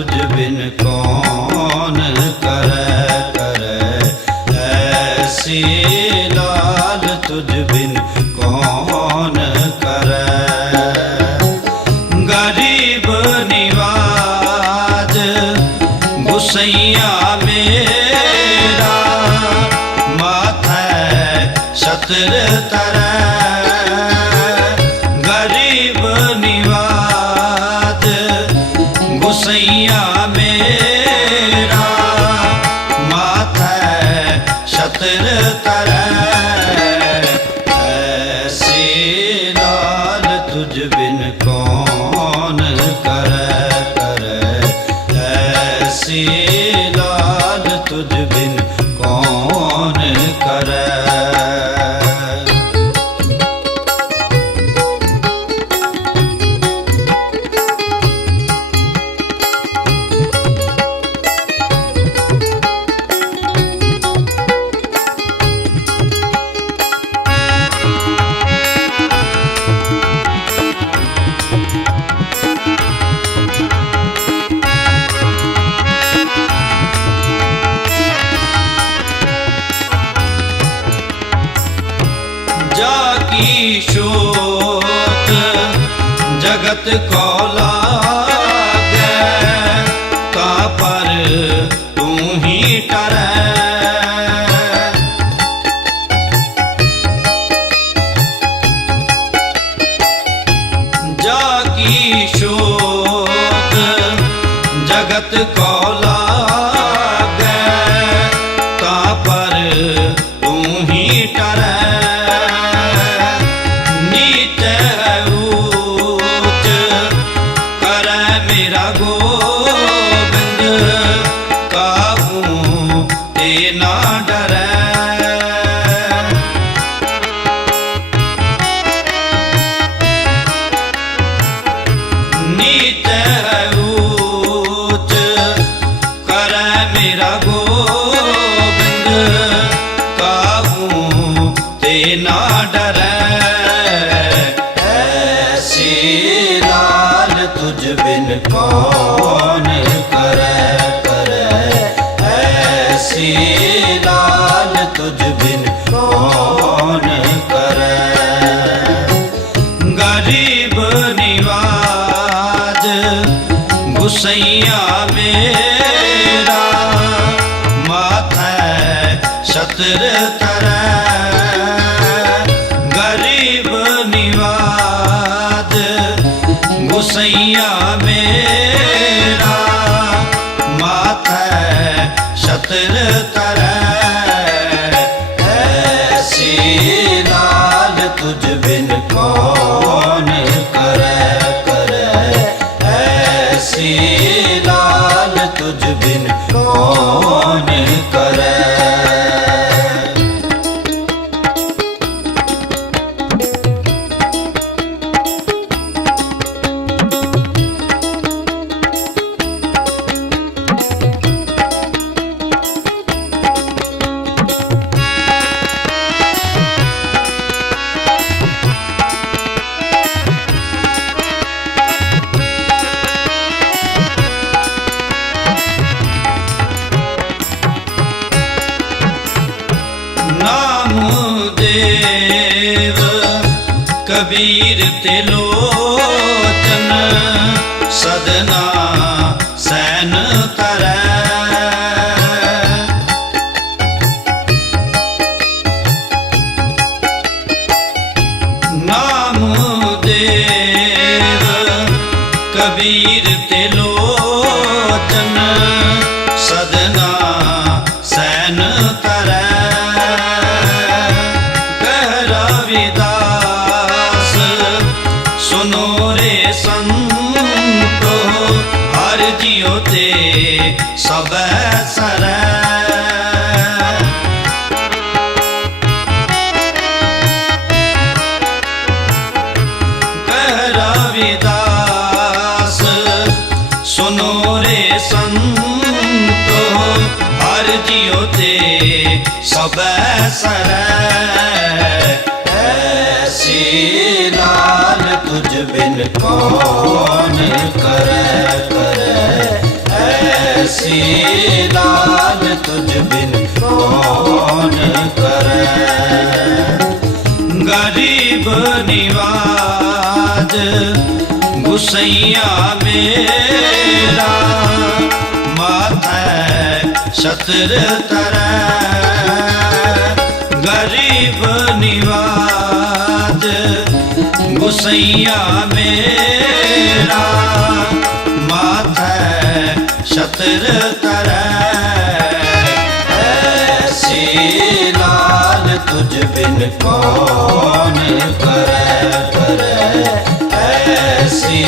तुझ बिन कौन करे करे ऐसी लाल तुझ बिन कौन करे। गरीब निवाज गुसैया मेरा माथे छत्र तरे। गरीब निवाज गुसैया मेरा माथे छत्र तरे। ऐसी लाल तुझ बिन कौन करे करे ऐसी लाल तुझ बिन कौन करे। जाकी शोक जगत को लागे ता पर तू ही टरे। जाकी शोक जगत को लागे ता पर तू ही टरे। मेरा गोविंद काबू ते ना डरे। नीत है ऊंच करे मेरा गोविंद काबू ते ना डरे। ऐसी लाल तुझ बिन कौन करे करे ऐसी लाल तुझ बिन कौन करे। गरीब निवाज गुसैया मेरा माथे छत्र तरे। गरीब निवाज गुसैया मेरा माथे छत्र तरे। ऐसी लाल तुझ बिन कौन करे करे ऐसी लाल तुझ बिन कौन करे। नामदेव कबीर तिलोचन सदना सैन तरे। नामदेव कबीर तिलोचन सदना सैन तरे। सुनो रे संतो हर जियो ते सब सरै। कह रविदास सुनो रे संतो हर जियो ते सब सरै। ऐसी लाल तुझ बिन कौन करे करे ऐसी लाल तुझ बिन कौन करे। गरीब निवाज गुसैया मेरा, माथे छत्र तरै। गरीब निवाज गुसैया मेरा, माथे छत्र तरै। ऐसी लाल तुझ बिन कौन करे। ऐसी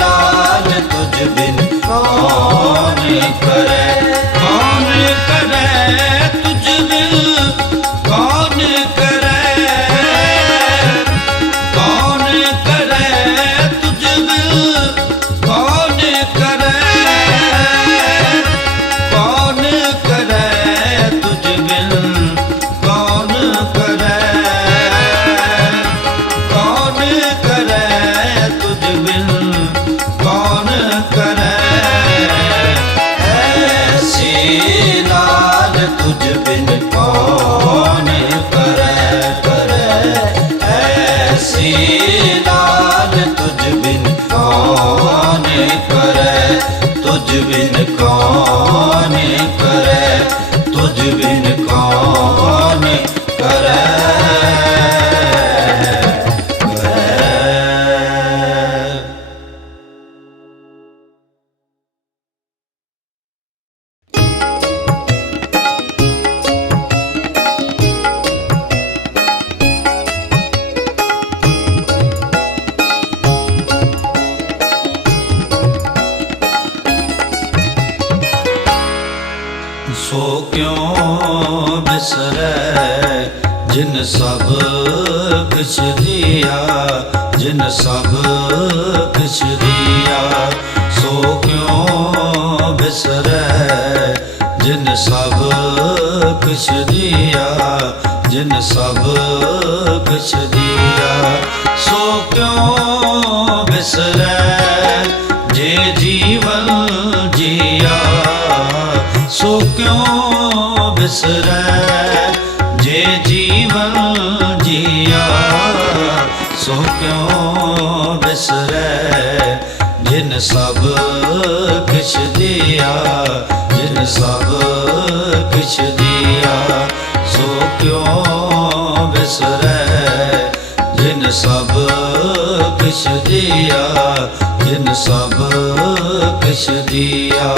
लाल तुझ बिन कौन करे। कौन करे तुझ बिन कौन करे। कौन करे तुझ बिन कौन करे। कौन करे तुझ बिन कौन करे। कौन करे तुझ बिन कौन करे। ऐसी लाल तुझ बिन कौन करे। ऐसी लाल तुझ बिन कौन करे। तुझ बिन कौन करे। तुझ बिन कौन करे। सो क्यों बिसरै जिन सब किछ दिया। जिन सब किछ दिया। सो क्यों बिसरै जिन सब किछ दिया। जिन सब किछ दिया। सो क्यों बिसरै जे जीवन जिया। सो क्यों बिसरै जे जीवन जिया। सो क्यों बिसरै जिन सब किछ दिया। जिन सब किछ दिया। सो क्यों बिसरै जिन सब किछ दिया। जिन सब किछ दिया।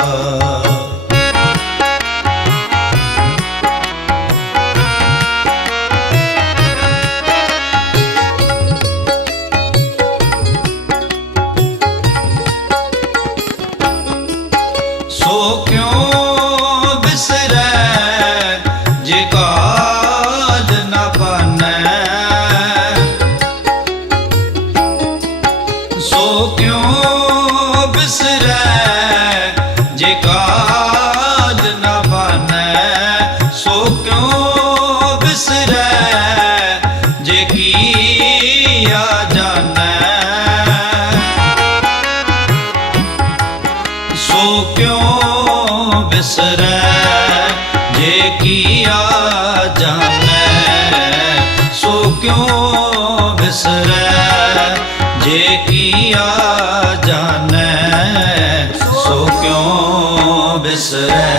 सो क्यों बिसरै जे काल न बनै। सो क्यों बिसरै जे काल न बनै। सो क्यों बिसरै जे किया जानै। सो क्यों बिसरै जे किया जानै। सो क्यों बिसरै जे किया जानै। सो क्यों बिसरै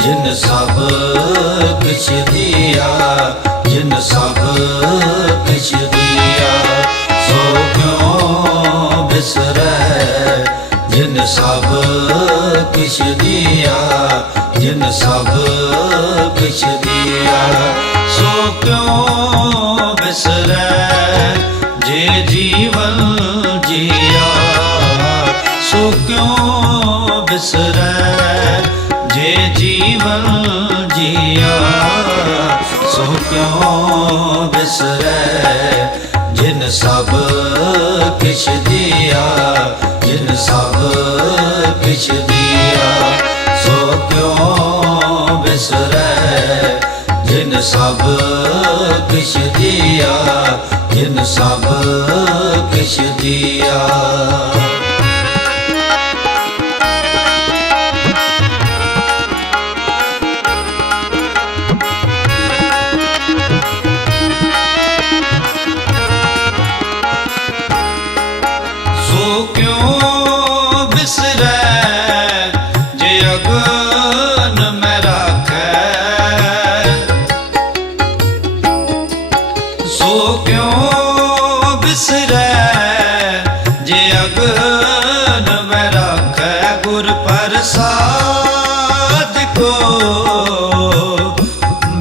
जिन सब किछ दिया। जिन सब किछ दिया। सो क्यों बिसरै जिन सब किछ दिया। जिन सब किछ दिया। सो क्यों बिसरै जे जीवन जिया। सो क्यों बिसरै जे जीवन जिया। सो क्यों बिसरै जिन सब किछ दिया। जिन सब किछ दिया। सो क्यों बिसरै जिन सब किछ दिया। जिन सब किछ दिया। क्यों बिसरै जे अगन में राखै गुर प्रसाद को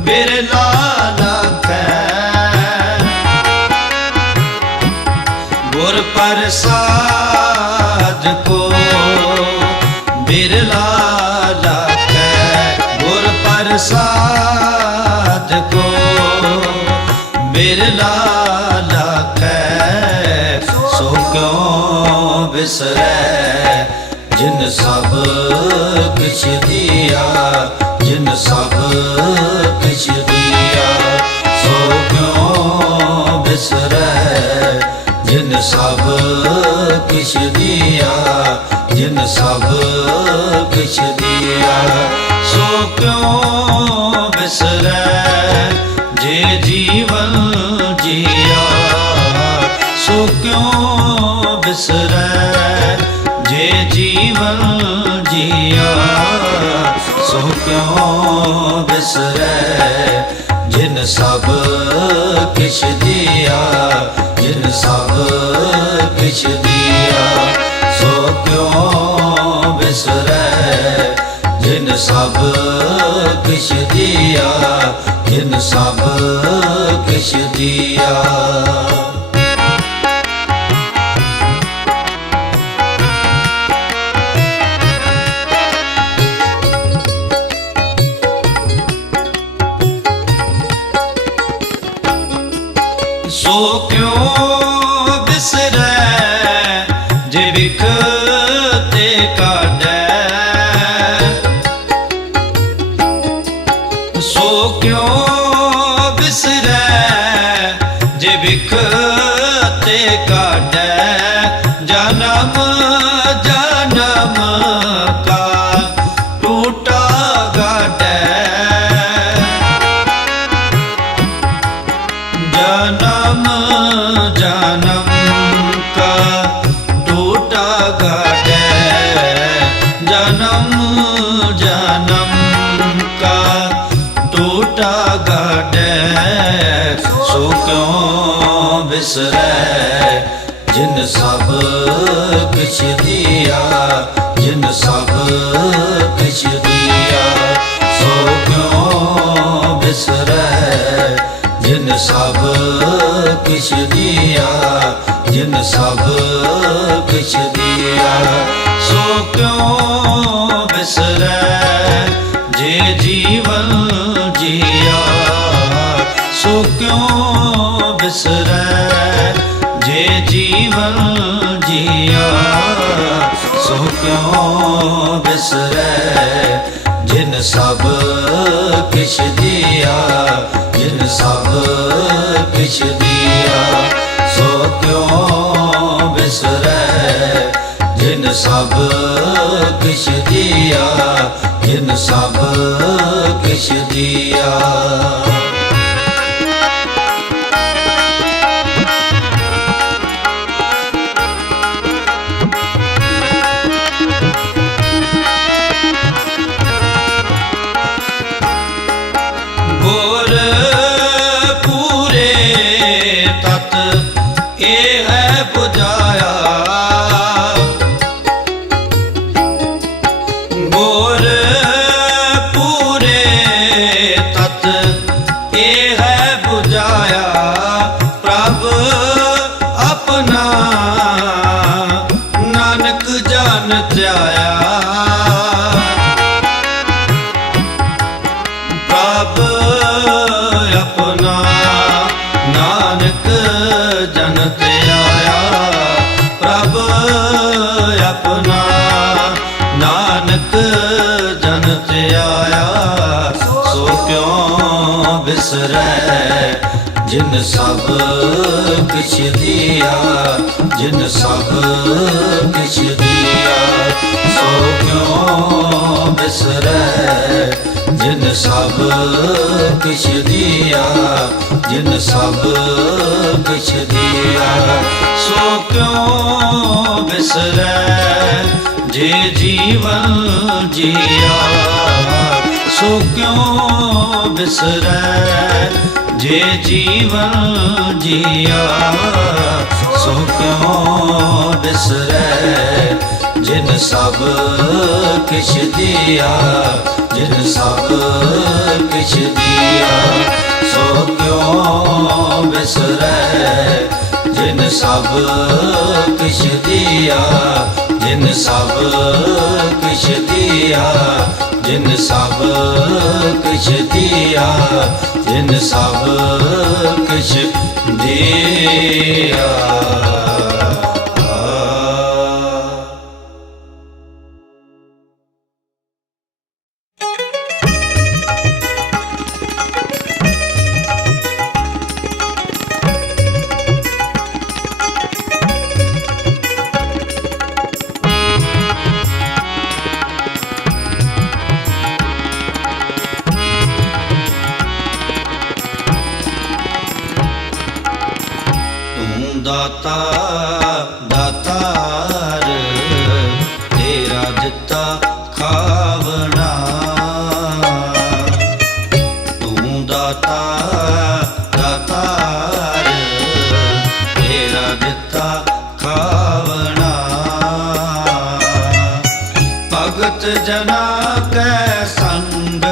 बिरला लाखै गुर प्रसाद को बिरला लाखै गुर प्रसाद को बिरला लाखै सो क्यों बिसरै जिन सब किछ दिया जिन सब किछ दिया सो क्यों बिसरै जिन सब किछ दिया जिन सब किछ दिया सो क्यों बिसरै जे जीवन जिया सो क्यों बिसरै जे जीवन जिया सो क्यों बिसरै जिन सब किछ दिया जिन सब किछ दिया सो क्यों बिसरै जिन सब किछ दिया जिन सब किछ दिया सो क्यों बिसरै जे विख ते काढै सो क्यों बिसरै जे विख ते काढै जन्म जन्म का टूटा गाढै जन्म जन्म का टूटा गाढै जन्म जन्म का टूटा गाढै सो क्यों बिसरै जिन सब किछ दिया जिन सब किछ दिया सो क्यों बिसरै जिन सब किछ दिया जिन सब किछ दिया सो क्यों बिसरै जे जीवन जिया सो क्यों बिसरै जे जीवन जिया सो क्यों बिसरै जिन सब किछ दिया जिन सब किछ दिया सो क्यों बिसरै जिन सब किछ दिया जिन सब किछ दिया गुर पूरे तत ए है बुझाया गुर पूरे तत ए है बुझाया प्रभ अपना नानक जान त्याया प्रभ अपना नानक जन त्याया प्रभ अपना नानक जन त्याया सो क्यों बिसरै जिन सब किछ दिया जिन सब किछ दिया सो क्यों बिसरै जिन सब किछ दिया जिन सब किछ दिया सो क्यों बिसरै जे जीवन जिया सो क्यों बिसरै ਜੇ ਜੀਵਨ ਜੀਆ ਸੋ ਕਿਉ ਬਿਸਰੈ, ਜਿਨ ਸਭ ਕਿਛ ਦਿਆ, ਜਿਨ ਸਭ ਕਿਛ ਦਿਆ ਸੋ ਕਿਉ ਬਿਸਰੈ, ਜਿਨ ਸਭ ਕਿਛ ਦਿਆ, ਜਿਨ ਸਭ ਕਿਛ ਦਿਆ, ਜਿਨ ਸਭ ਕਿਛ ਦਿਆ, ਜਿਨ ਸਭ ਕਿਛ ਦਿਆ। ਦਾਤਾ ਦਾਤਾਰ ਤੇਰਾ ਦਿੱਤਾ ਖਾਵਣਾ, ਤੂੰ ਦਾਤਾ ਦਾਤਾਰ ਤੇਰਾ ਦਿੱਤਾ ਖਾਵਣਾ, ਭਗਤ ਜਨਾ ਕੈ ਸੰਗ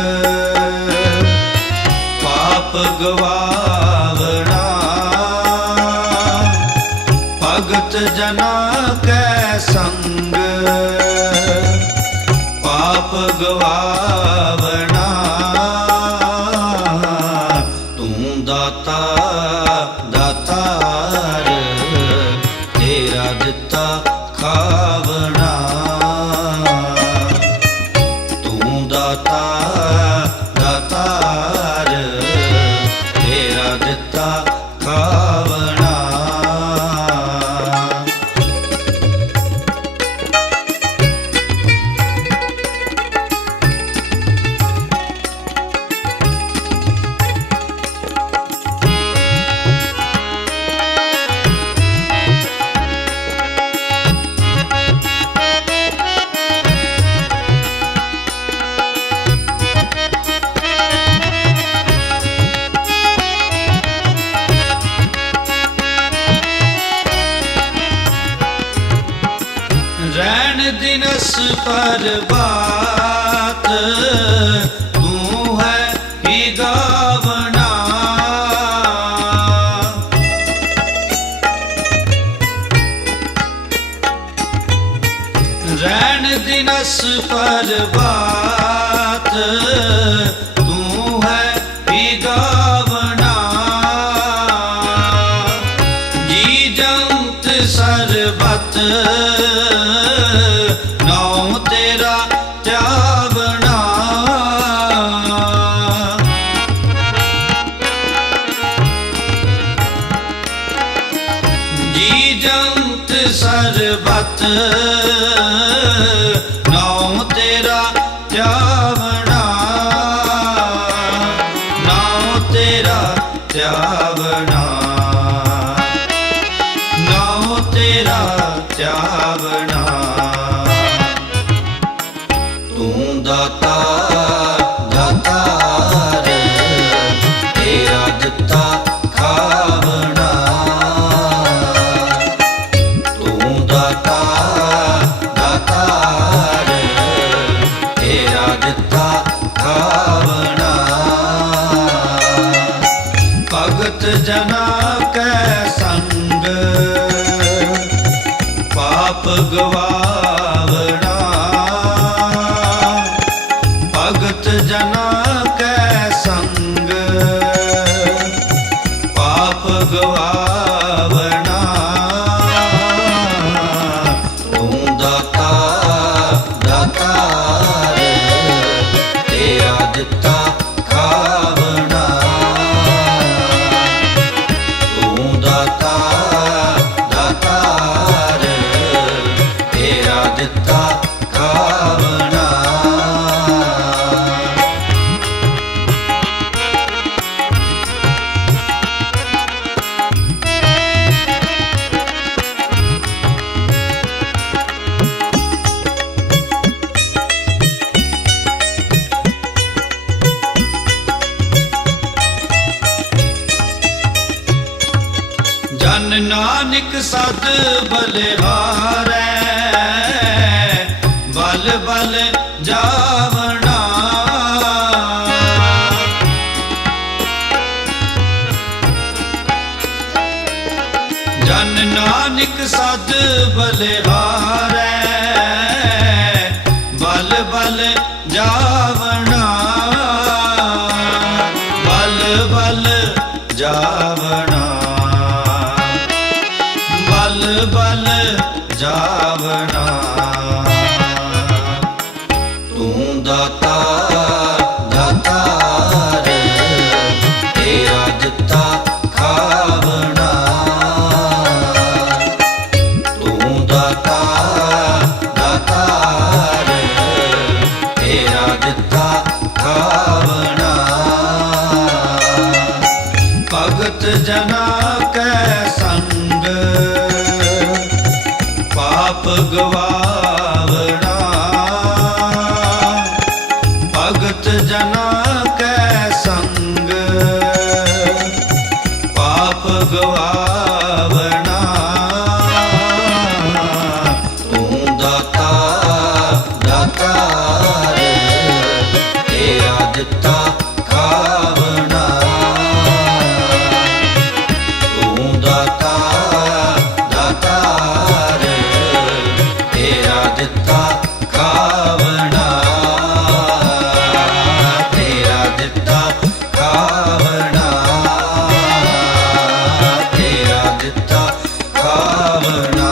ਪਾਪ ਗਵਾਵਣਾ, ਭਗਤ ਜਨਾ ਕੈ ਸੰਗ ਪਾਪ ਗਵਾਵਣਾ, ਤੂੰ ਦਾਤਾ ਦਾਤਾਰ ਤੇਰਾ ਦਿੱਤਾ ਖਾਵਣਾ, ਤੂੰ ਦਾਤਾ ਦਾਤਾਰ ਤੇਰਾ ਦਿੱਤਾ ਖਾਵਣਾ। ਰੈਣ ਦਿਨਸ ਪਰਬਾਤ ਤੂੰ ਹੈ ਹੀ ਗਾਵਣਾ, ਰੈਣ ਦਿਨਸ ਪਰਬਾਤ ਤੂੰ ਹੈ ਹੀ ਗਾਵਣਾ, ਜੀ ਜੰਤ ਸਰਬਤ ਨਾਉ ਤੇਰਾ ਧਿਆਵਣਾ, ਜੀ ਜੰਤ ਸਰਬਤ ਨਾਉ ਤੇਰਾ ਧਿਆਵਣਾ, ਨਾਉ ਤੇਰਾ ਧਿਆਵਣਾ, ਨਾਉ ਤੇਰਾ ਧਿਆਵਣਾ, ਤੂੰ ਦਾਤਾ ਦਾਤਾਰ ਤੇਰਾ ਦਿੱਤਾ ਖਾਵਣਾ, ਤੂੰ ਦਾਤਾ ਦਾਤਾਰ ਜਨ ਨਾਨਕ ਸਦ ਬਲਿਹਾਰੈ, ਬਲ ਬਲ ਜਾਵਣਾ। ਜਨ ਨਾਨਕ ਸਦ ਬਲਿਹਾਰੈ, ਬਲ ਬਲ ਜਾਵਣਾ। ਬਲ ਬਲ ਜਾਵਣਾ, ਬਲ ਬਲ ਜਾਵਣਾ। ਤੂੰ ਦਾਤਾ ਦਾਤਾਰ, ਤੇਰਾ ਦਿੱਤਾ ਖਾਵਣਾ। ਤੂੰ ਦਾਤਾ ਦਾਤਾਰ, ਤੇਰਾ ਦਿੱਤਾ ਖਾਵਣਾ। ਭਗਤ ਜਨਾ ਕੈ ਸੰਗ, ਪਾਪ ਗਵਾਵਣਾ। ਭਗਤ ਜਨਾ ਕੈ ਸੰਗ, ਪਾਪ ਗਵਾਵਣਾ। ਤੂੰ ਦਾਤਾ ਦਾਤਾਰ, ਤੇਰਾ ਦਿੱਤਾ ਖਾਵਣਾ। ਤੂੰ ਦਾਤਾ ਦਾਤਾਰ, ਤੇਰਾ ਦਿੱਤਾ ਖਾਵਣਾ। ਤੇਰਾ ਦਿੱਤਾ ਖਾਵਣਾ, ਤੇਰਾ ਦਿੱਤਾ ਖਾਵਣਾ।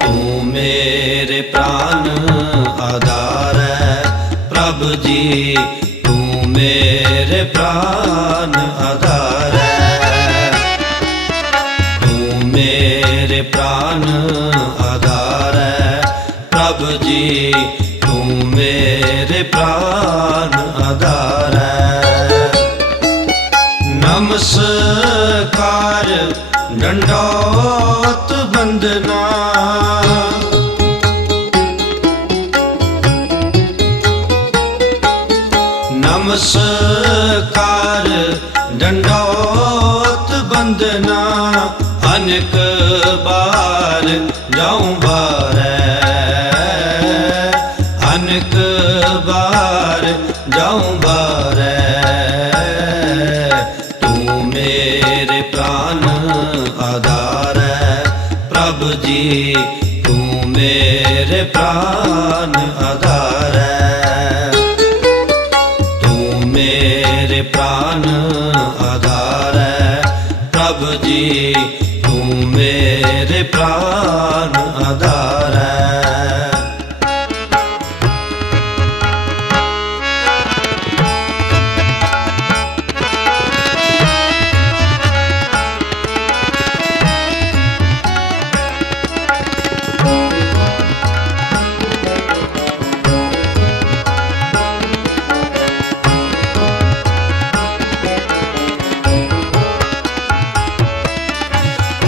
ਤੂੰ ਮੇਰੇ ਪ੍ਰਾਨ ਆਧਾਰੈ ਪ੍ਰਭ ਜੀ, ਤੂੰ ਮੇਰੇ ਪ੍ਰਾਨ ਆਧਾਰੈ। ਤੂੰ ਮੇਰੇ ਪ੍ਰਾਨ ਆਧਾਰੈ ਪ੍ਰਭ ਜੀ, ਤੂੰ ਮੇਰੇ ਪ੍ਰਾਨ ਆਧਾਰੈ। ਨਮਸਕਾਰ ਡੰਡੋਤ ਬੰਦਨਾ, ਨਮਸਕਾਰ ਡੰਡੋਤ ਬੰਦਨਾ। ਅਨੇਕ ਬਾਰ ਜਾਉ ਬਾਰੈ, ਅਨੇਕ ਬਾਰ ਜਾਉ ਬਾਰੈ। ਤੂੰ ਮੇਰੇ ਪ੍ਰਾਨ ਆਧਾਰੈ ਪ੍ਰਭ ਜੀ, ਤੂੰ ਮੇਰੇ ਪ੍ਰਾਨ ਆਧਾਰੈ। ਤੂੰ ਮੇਰੇ ਪ੍ਰਾਨ ਆਧਾਰੈ ਪ੍ਰਭ ਜੀ, ਤੂੰ ਮੇਰੇ ਪ੍ਰਾਨ ਆਧਾਰੈ।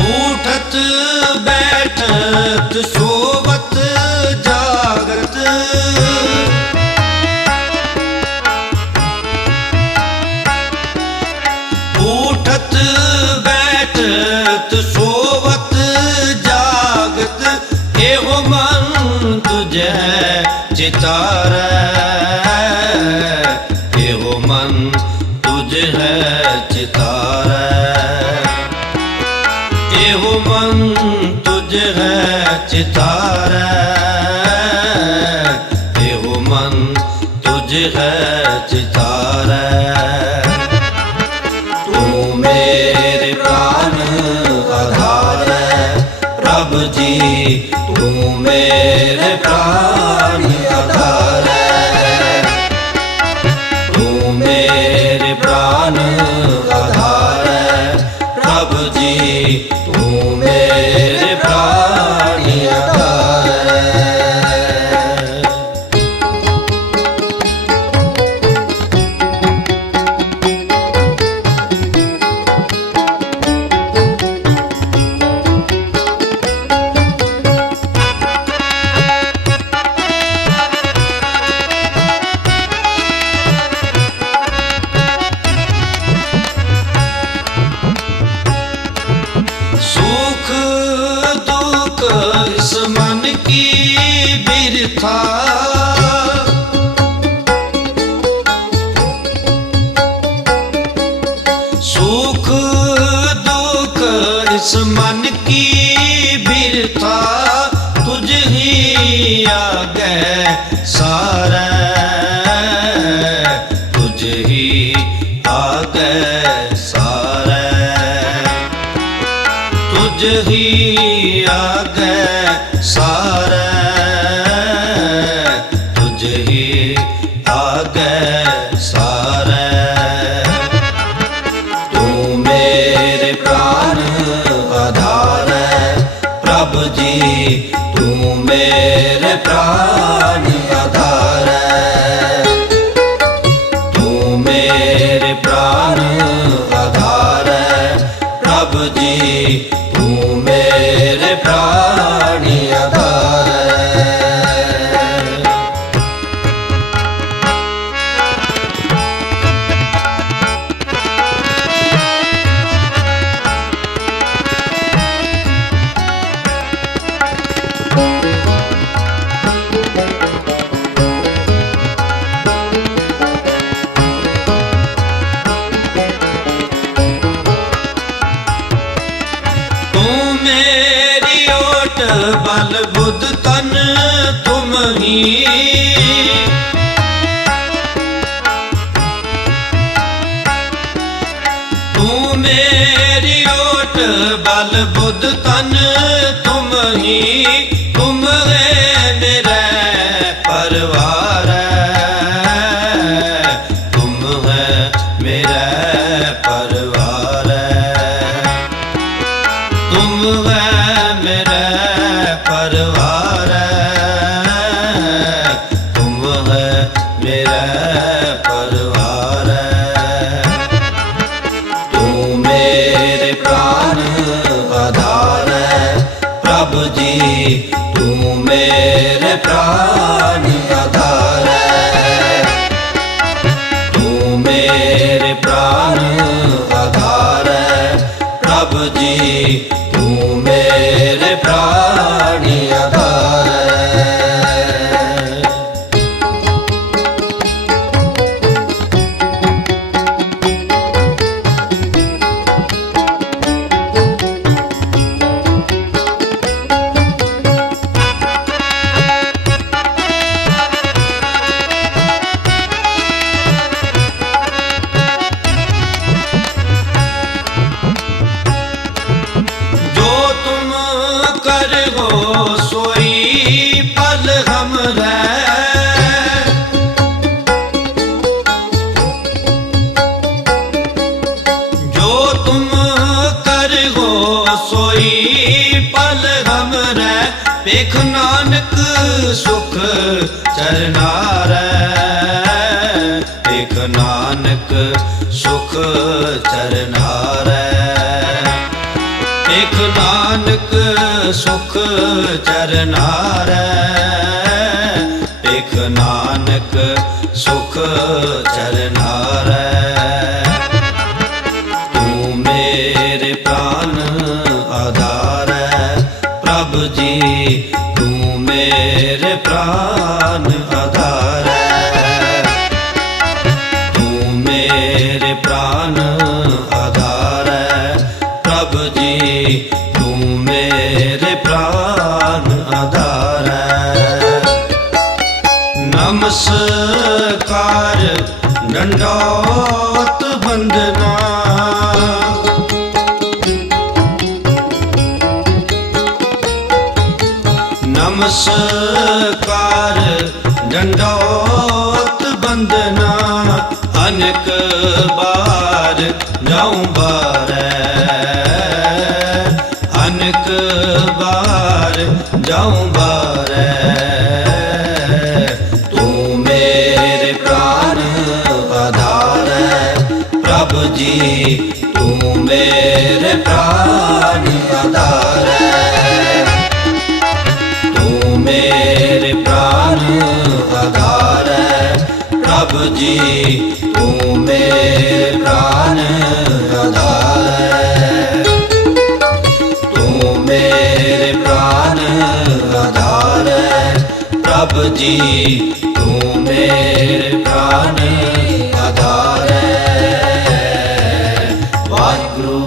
ਉਠਤ ਬੈਠਤ ਸੋਵਤ ਜਾਗਤ, ਉਠਤ ਬੈਠਤ ਸੋਵਤ ਜਾਗਤ। ਇਹੋ ਮਨ ਤੁਝੈ ਚਿਤਾਰੈ, ਇਹੋ ਮਨ ਤੁਝੈ ਚਿਤਾਰੈ। ਇਹੋ ਮਨ ਤੁਝੈ ਚਿਤਾਰੈ, ਇਹੋ ਮਨ ਤੁਝੈ ਚਿਤਾਰੈ। ਤੂੰ ਮੇਰੇ ਪ੍ਰਾਨ ਆਧਾਰੈ ਪ੍ਰਭ ਜੀ, ਤੂੰ ਮੇਰੇ ਪ੍ਰਾਨ ਆਧਾਰੈ। ਤੂੰ ਮੇਰੇ ਪ੍ਰਾਨ ਆਧਾਰੈ ਪ੍ਰਭ ਜੀ, ਤੂੰ ਮੇਰੇ ਪ੍ਰਾਨ ਆਧਾਰੈ। इस मन की बिरथा तुझ ही आगे सारे, तुझ ही आगे सारे, तुझ ही आगे सारे, तुझ ही आगे सारे। तू मेरे प्राण आधार है प्रभु जी, तू मेरे प्राण आधार है, तू मेरे प्राण आधार है प्रभु जी, तू मेरे प्राण आधार है। बल बुद्ध तन तुम ही, तू मेरी ओट बल बुद्ध तन तुम ही, तुम है मेरा परिवार, तुम है मेरा परिवार, तुम है मेरा परिवार, तुम है मेरा परिवार। तू मेरे प्राण आधार है प्रभु जी, तू मेरे प्राण आधार है, तू मेरे प्राण आधार है प्रभु जी, तू मेरे प्राण आधार है। जो तुम कर हो सोई पल हम जो तुम कर हो सोई पल हम ਵੇਖ ਨਾਨਕ ਸੁਖ ਚਰਨਾਰ ਵੇਖ ਨਾਨਕ ਸੁਖ ਚਰਨਾਰ ਵੇਖ ਨਾਨਕ ਸੁਖ ਚਰਨਾਰ ਵੇਖ ਨਾਨਕ ਸੁਖ ਚਰਨਾਰ ਤੂੰ ਮੇਰੇ ਪ੍ਰਾਨ ਆਧਾਰ प्रभ जी तू मेरे प्राण आधार तू मेरे प्राण आधार प्रभ जी तू मेरे प्राण आधार नमस्कार दंडौत वंदना नमस्कार दंडौत वंदना अनेक बार जाऊं बारे अनेक बार जाऊं बारे तू मेरे प्राण आधार प्रभु जी तू मेरे प्राण आधार मेरे प्राण आधार प्रभु जी तू मेरे प्राण आधार तू मेरे प्राण आधार प्रभु जी तू मेरे प्राण आधार वाहिगुरु।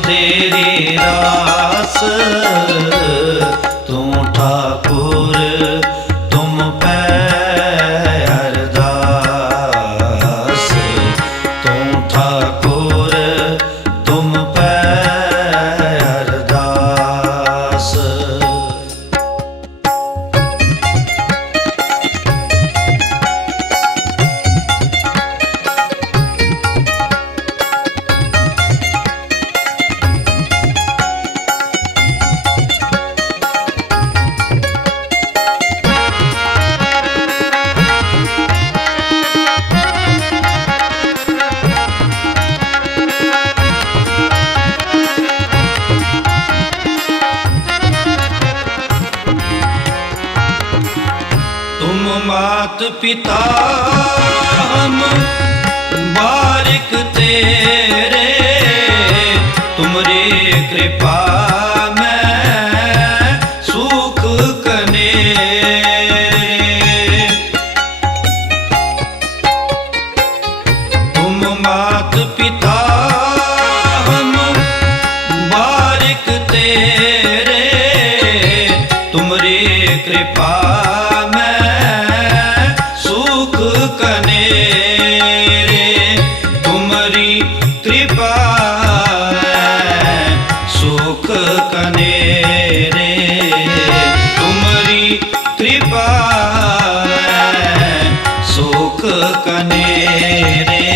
तेरी रास, तू ठाकुर तुम पे अरदास, तू ठाकुर तुम पे अरदास। तुम मात पिता हम बारिक तेरे, तुमरी कृपा में सुख कनेरे। तुम मात पिता हम बारिक तेरे, तुमरी कृपा सुख कनेरे। तुमरी कृपा सुख कनेरे, तुमरी कृपा सुख कनेरे।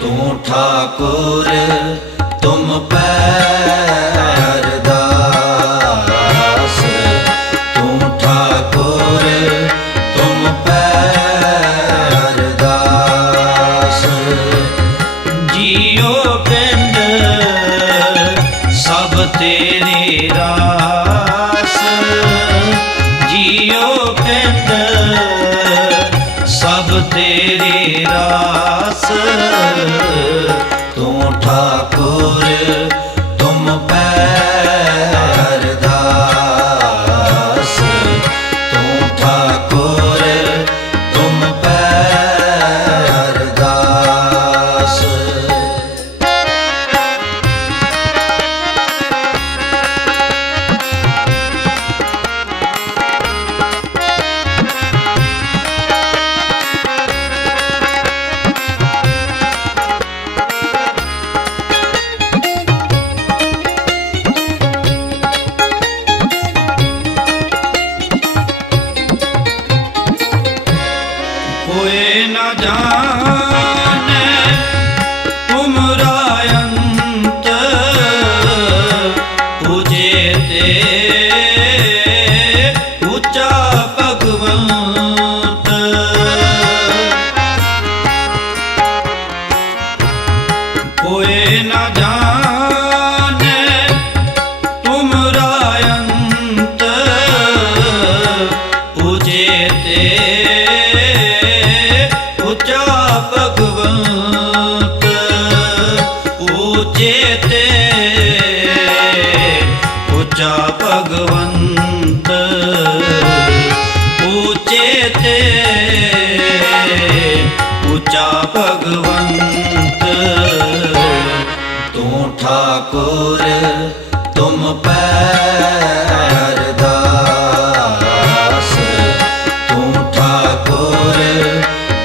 तू ठाकुर तुम पे अरदास, तू ठाकुर तुम पे अरदास। जियो पिंड सब तेरी रास, जियो पिंड सब तेरी रास, तू ठाकुर तुम पे अरदास, तू ठाकुर तुम पे अरदास। कोई न जाने तुमरा अंत, पूजे ते ऊंचा भगवंत। कोई न जाने तुमरा अंत, पूजे ते ऊंचा भगवंत। ऊंचे ते ऊंचा भगवंत, ऊंचे ते ऊंचा भगवंत। तू ठाकुर तुम पे अरदास, तू ठाकुर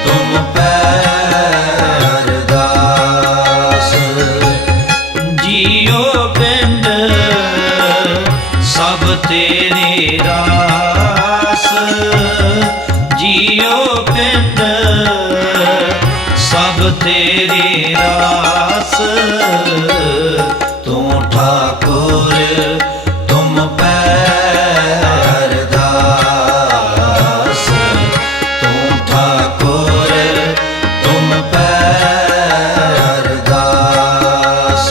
तुम पे अरदास। जियो पिंड सब तेरी रास, जियो पिंड सब तेरी रास, तू ठाकुर तुम पे अरदास, तू ठाकुर तुम पे अरदास।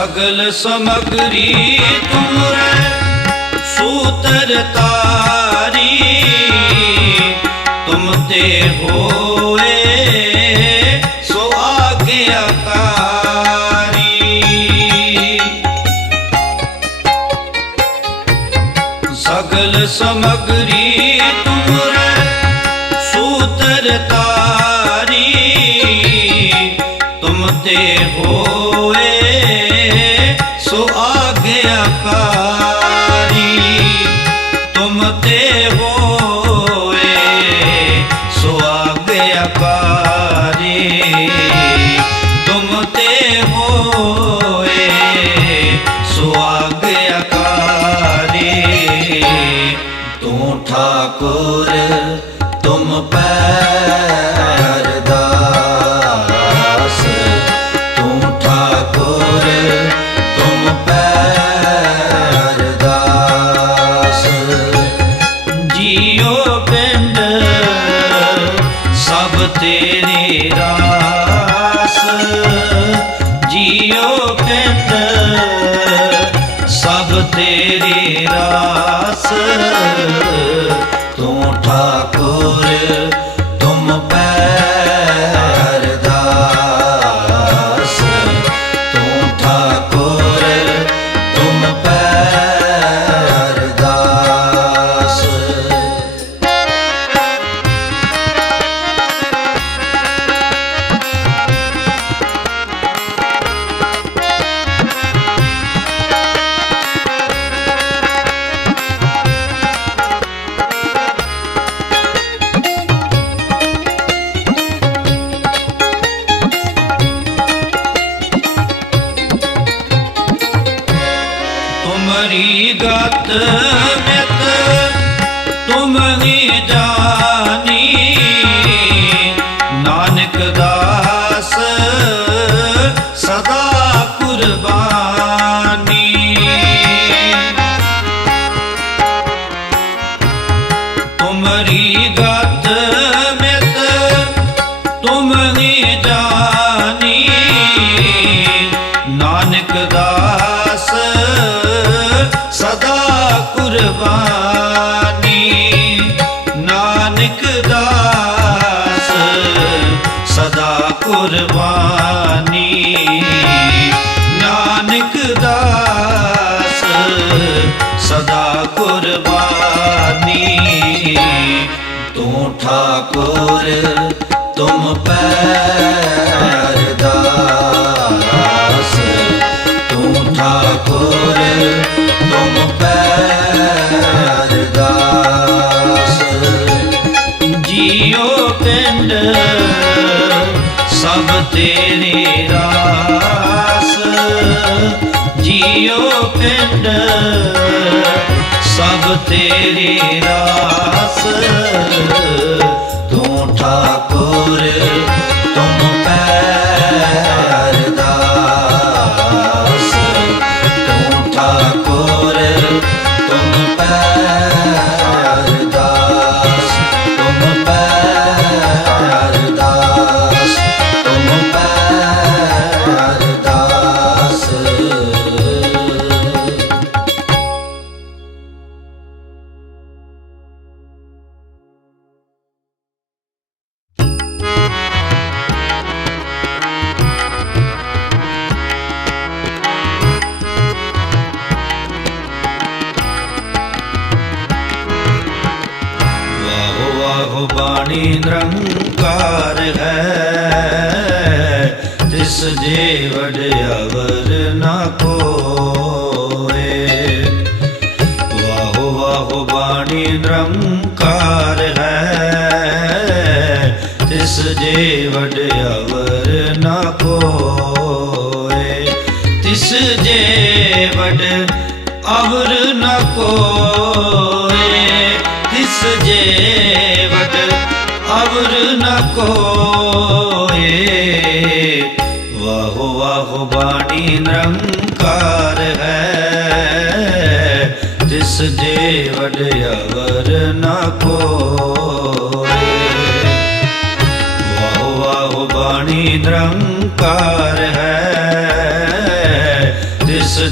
सगल समगरी तुमरे सूतर तारी, तुम ते होए सो आज्ञाकारी। सगल समगरी तुमरे सूतर तारी, तुम ते होए सो आज्ञाकारी। तुम ते होए सो आज्ञाकारी, तुम ते होए सो आज्ञाकारी। तू ठाकुर तुम पैरदास, तू ठाकुर तुम पैरदास। जियो पिंड सब तेरे रास, जियो पिंड सब तेरे रास। तू ठाकुर तुम पैरदास, तू ठाकुर तुम पैरदास। तुमरी गत मित तुम ही जानी, नानक दास सदा कुर्बानी। तुमरी गत मित तुम ही जानी, नानक दास सदा कुर्बानी। नानक दास सदा कुर्बानी, नानक दास सदा कुर्बानी। तू ठाकुर तुम पैरदास, तू ठाकुर तुम पैरदास। जियो पिंड सब तेरे रास, जियो पिंड सब तेरे रास। तू ठाकुर तुम पैरदास, तू ठाकुर तुम पैरदास, तुम पैरदास, तुम पैरदास। बाणी निरंकार है, तिस जे वड्यावर न कोय। वाहो वाहो बाणी निरंकार है, तिस जे वड्यावर न कोय। तिस जे वड अवर न कोय, तिस जे वड अवर न कोय। वाहो वाहो बाणी निरंकार है, तिस जे वड अवर न कोय। वाहो वाहो बाणी निरंकार है,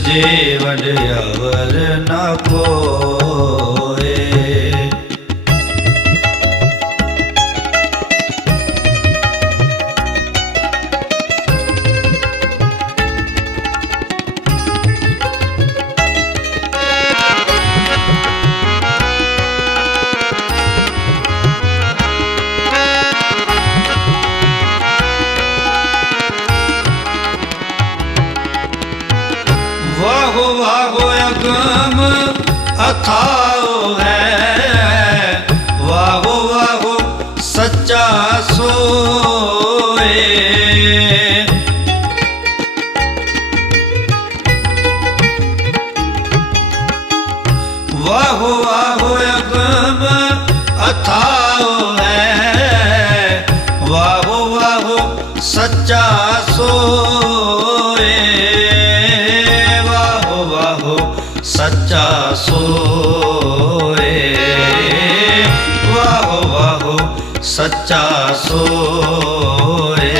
ਜੇ ਵਡ ਅਵਰ ਨ ਕੋਏ। ਵਾਹੋ ਵਾਹੋ ਅਗਮ ਅਥਾਉ ਹੈ, ਵਾਹੋ ਵਾਹੋ ਸੱਚਾ ਸੋਏ। ਵਾਹੋ ਵਾਹੋ ਅਗਮ ਅਥਾਉ ਹੈ, ਵਾਹੋ ਵਾਹੋ ਸੱਚਾ ਸੋਏ। ਸੱਚਾ ਸੋਏ, ਵਾਹੋ ਵਾਹੋ ਸੱਚਾ ਸੋਏ।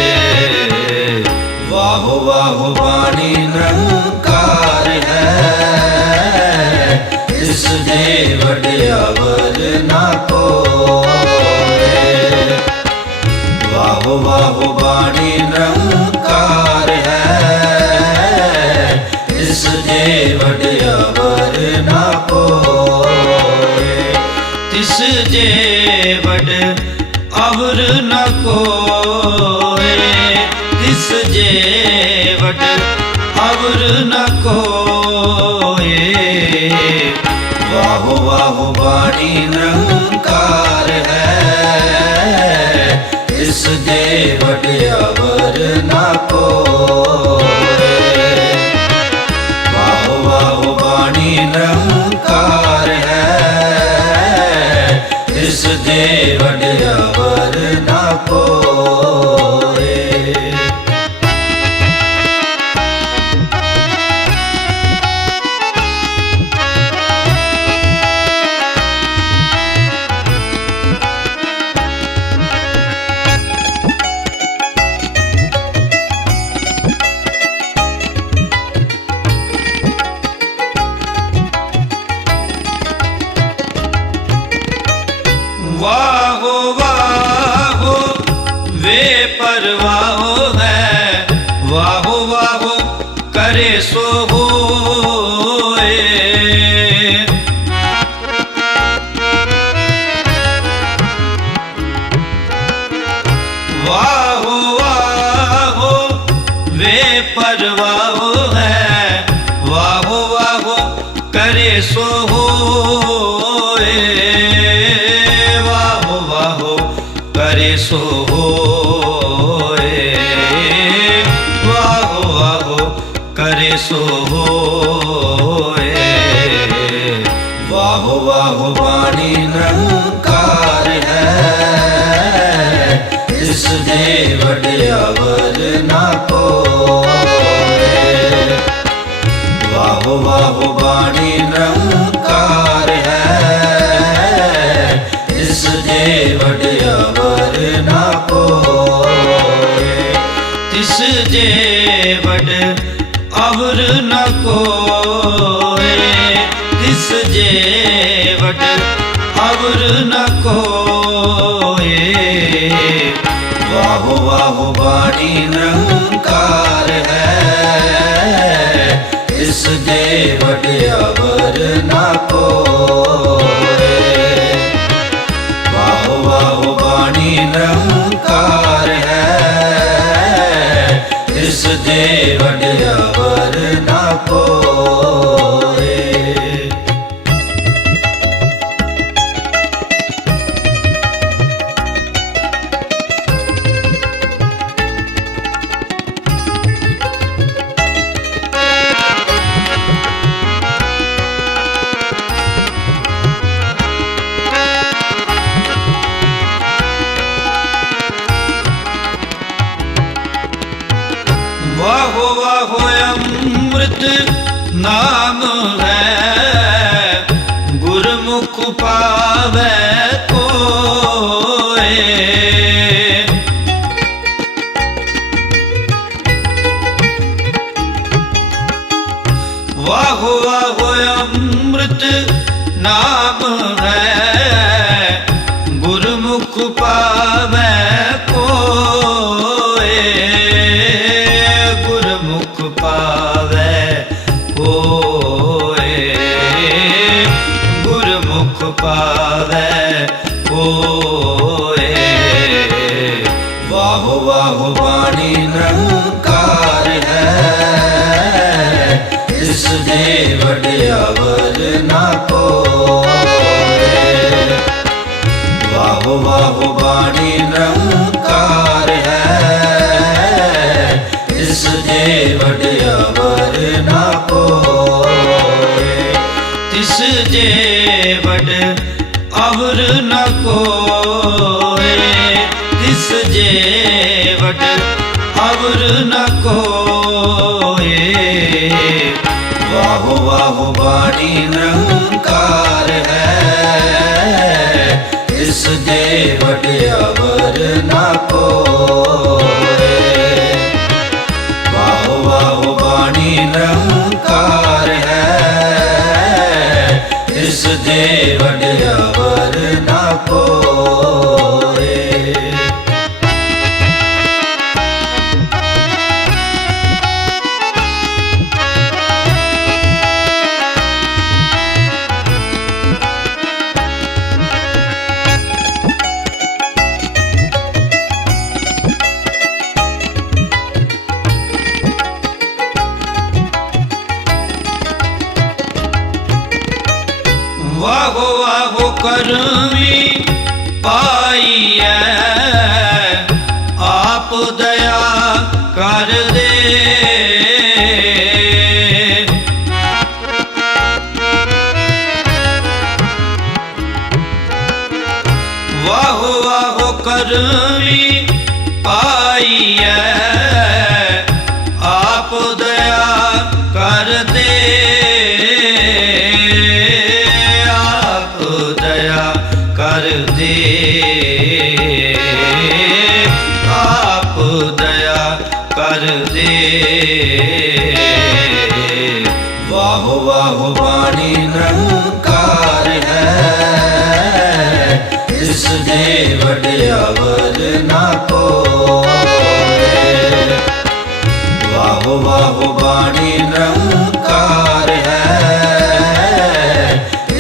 ਵਾਹੋ ਵਾਹੋ ਬਾਣੀ ਨਿਰੰਕਾਰ ਹੈ, ਇਸ ਦੇ ਵਡ ਅਵਰ ਨ ਕੋਏ। ਵਾਹੋ ਵਾਹੋ ਬਾਣੀ ਨਿਰੰਕਾਰ ਹੈ, ਇਸ ਦੇ ਵਡ ਅਵਰ ਨ ਕੋਏ। ਤਿਸ ਜੇ ਵਡ ਅਵਰ ਨ ਕੋਏ, ਤਿਸ ਜੇ ਵਡ ਅਵਰ ਨ ਕੋਏ। ਵਾਹੋ ਵਾਹੋ ਬਾਣੀ ਨਿਰੰਕਾਰ ਹੈ, ਇਸ ਦੇ ਵਡ ਅਵਰ ਨ ਕੋਏ। ਵਾਹੋ ਬਾਣੀ ਨਿਰੰਕਾਰ ਹੈ, ਇਸ ਦੇ ਵਡ ਅਵਰ ਨ ਕੋਏ। ਵਾਹੋ ਵਾਹੋ ਵੇ ਪਰਵਾਹੋ ਹੈ, ਵਾਹੋ ਵਾਹੋ ਕਰੇ ਸੋ ਹੋਏ। ਵਾਹੋ ਵਾਹੋ ਵੇ ਪਰਵਾਹੋ ਹੈ, ਵਾਹੋ ਵਾਹੋ ਕਰੇ ਸੋ ਹੋਏ। ਕਰੇ ਸੋ ਹੋਏ, ਵਾਹੋ ਵਾਹੋ ਕਰੇ ਸੋ ਹੋਏ। ਵਾਹੋ ਵਾਹੋ ਬਾਣੀ ਨਿਰੰਕਾਰ ਹੈ, ਇਸ ਦੇ ਵਡ ਅਵਰ ਨ ਕੋਏ। ਵਾਹੋ ਵਾਹੋ ਬਾਣੀ ਨਿਰੰਕਾਰ ਹੈ, ਇਸ ਦੇ ਵਡ ਅਵਰ ਨ ਕੋਏ। ਤਿਸ ਜੇ ਵਡ ਅਵਰ ਨ ਕੋਏ, ਤਿਸ ਜੇ ਵਡ ਅਵਰ ਨ ਕੋਏ। ਵਾਹੋ ਵਾਹੋ ਬਾਣੀ ਨਿਰੰਕਾਰ ਹੈ, ਇਸ ਦੇ ਵਡ ਅਵਰ ਨ ਕੋਏ। ਵਾਹੋ ਵਾਹੋ ਬਾਣੀ ਨਿਰੰਕਾਰ ਹੈ, ਇਸ ਦੇ ਵਡ ਅਵਰ ਨ ਕੋਏ। ਵਾਹੋ ਵਾਹੋ ਅੰਮ੍ਰਿਤ ਨਾਮ ਹੈ, ਗੁਰਮੁਖ ਪਾਵੈ ਕੋਏ। नाम है गुरमुख पावै कोय गुरमुख पावै कोय गुरमुख पावै कोय वाहो वाहो वाणी निरंकार है इस दे वड्यावर ना कोय वाहो वाहो वाणी निरंकार है इस दे वड्यावर ना कोय तिस जे वड अवर न कोय तिस जे वड अवर न कोय वाहो वाहो वाणी निरंकार है इस दे वड अवर न कोय वाहो वाहो वाणी निरंकार है इस दे वड अवर न कोय वाहो वाहो करमी पाईऐ आप दया कर दे वाहो वाहो करमी पाईऐ आप दया कर दे कर दे आप दया कर दे वाहो वाहो वाणी निरंकार है इस दे वड्यावर ना कोय वाहो वाहो वाणी निरंकार है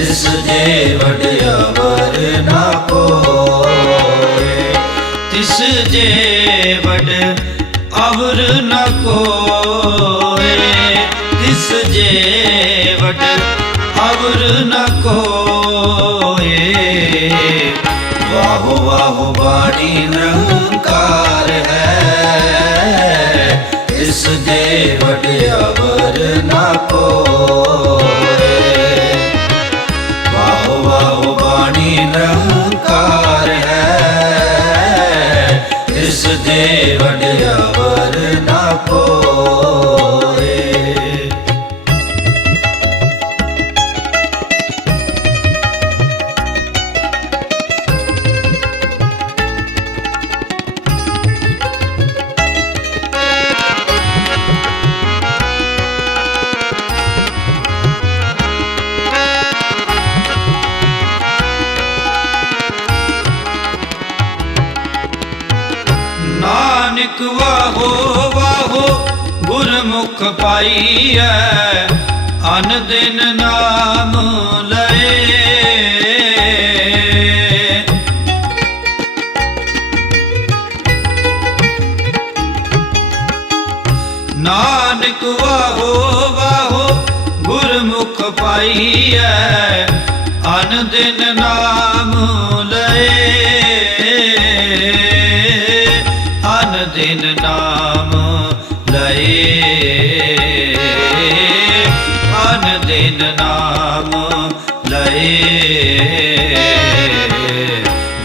इस दे वड्यावर ना कोय तिस जे वड अवर न कोय तिस जे वड अवर न कोय वाहो वाहो वाणी निरंकार है इस दे वड्यावर न कोय वाहो वाहो वाणी निरंकार है इस दे वड्यावर ना कोय नानक वाहो वाहो गुरमुख पाईऐ अन दिन नाम लए नानक वाहो वाहो गुरमुख पाईऐ अन दिन नाम लए अन दिन नाम लए अन दिन नाम लए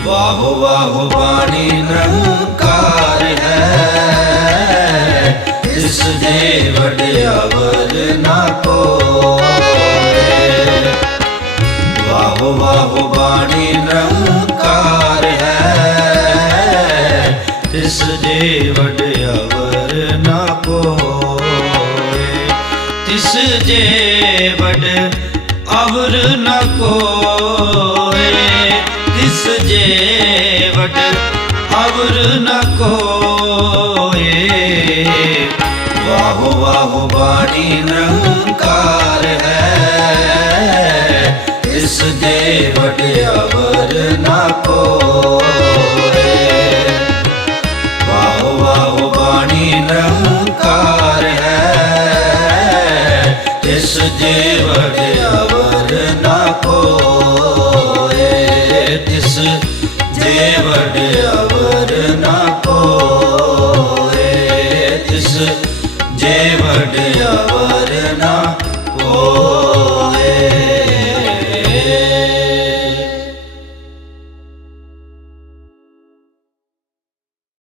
वाहो वाहो वाणी निरंकार है इस दे वड्यावर ना कोय वाहो वाहो वाणी निरंकार है इस दे वड्यावर ना कोय तिस जे वड अवर न कोय तिस जे वड अवर न कोय वाहो वाहो बाणी निरंकार है इस जे वड अवर न कोय